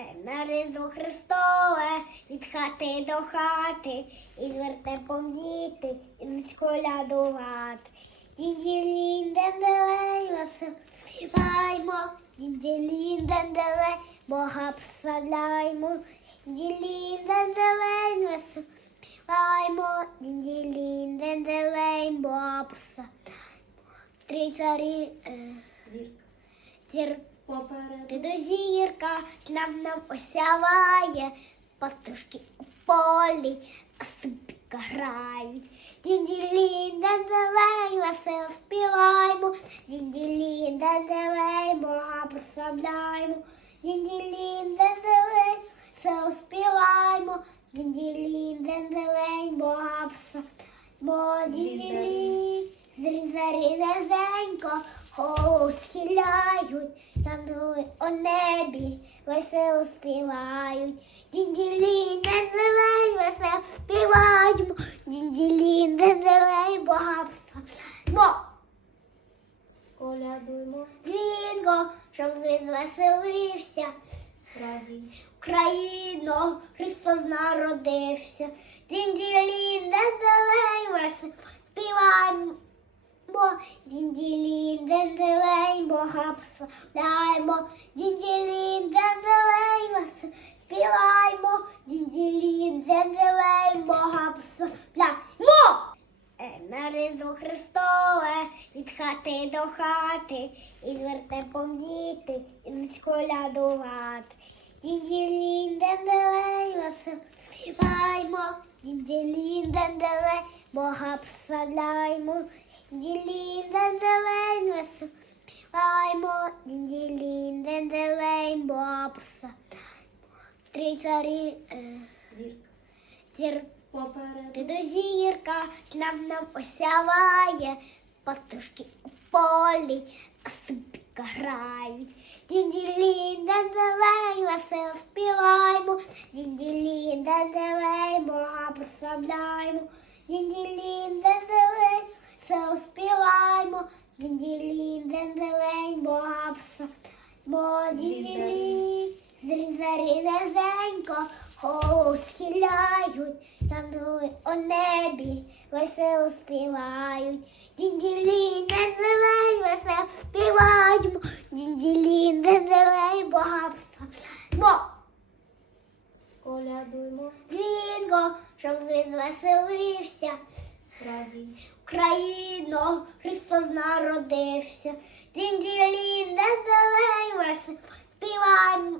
Е, На Різдво Христове від хати до хати, і вертепом діти, і з колядувати. Дінділін, денделей, весело співаймо, дінділін, денделей, Бога прославляймо, дінділін, денделей, весело співаймо, дінділін, денделей, Бога прославляймо. Три царі, е, Зірка. Попереду. Підозірка нам нам осяває, пастушки у полі, а собі грають. Дінділін, данделей, весело співаємо, дінділін, данделей, Бога прославляємо, дінділін, данделей, весело співаємо, дінділін, данделей, Бога прославляємо, дінділін. Зрізарі низенько, голову схиляють, янгли у небі весело співають. Дінділін, дендевей, весело співаємо. Дінділін, дендевей, Бога прославляємо. Колядуємо. Дзвінко, щоб звід веселився. Радій. Україно, Христос народився. Дінділін, дендевей, весело співаємо. Дінділін, прославляємо. Дінділін, дендевей, весело співаємо. Дінділін, дендевей, Бога прославляємо. Е, На Різдво Христове від хати до хати, і вертепом діти, і з колядувати. Дінділін, денделей, весело співаймо, дінділін, денделей, Бога прославляймо. Весело співаймо, дінділін, денделей, Бога прославляймо. Три царі, е, Зірка. зір, Попереду. Підозірка нам нам осяває, пастушки у полі, а собі грають. Дінділін, денделей, весело співаємо, дінділін, денделей, Бога прославляємо, дінділін, денделей, весело співаємо, дінділін, денделей, Бога прославляємо, дінділін. Зрізарі низенько, схиляють, янгли у небі весело співають. Дінділін, денделей, весело співаємо, дінділін, денделей, Бога прославляємо. Колядуємо. Дзвінко, щоб він веселився. Україно, Христос народився. Дінділін, не весело співаємо.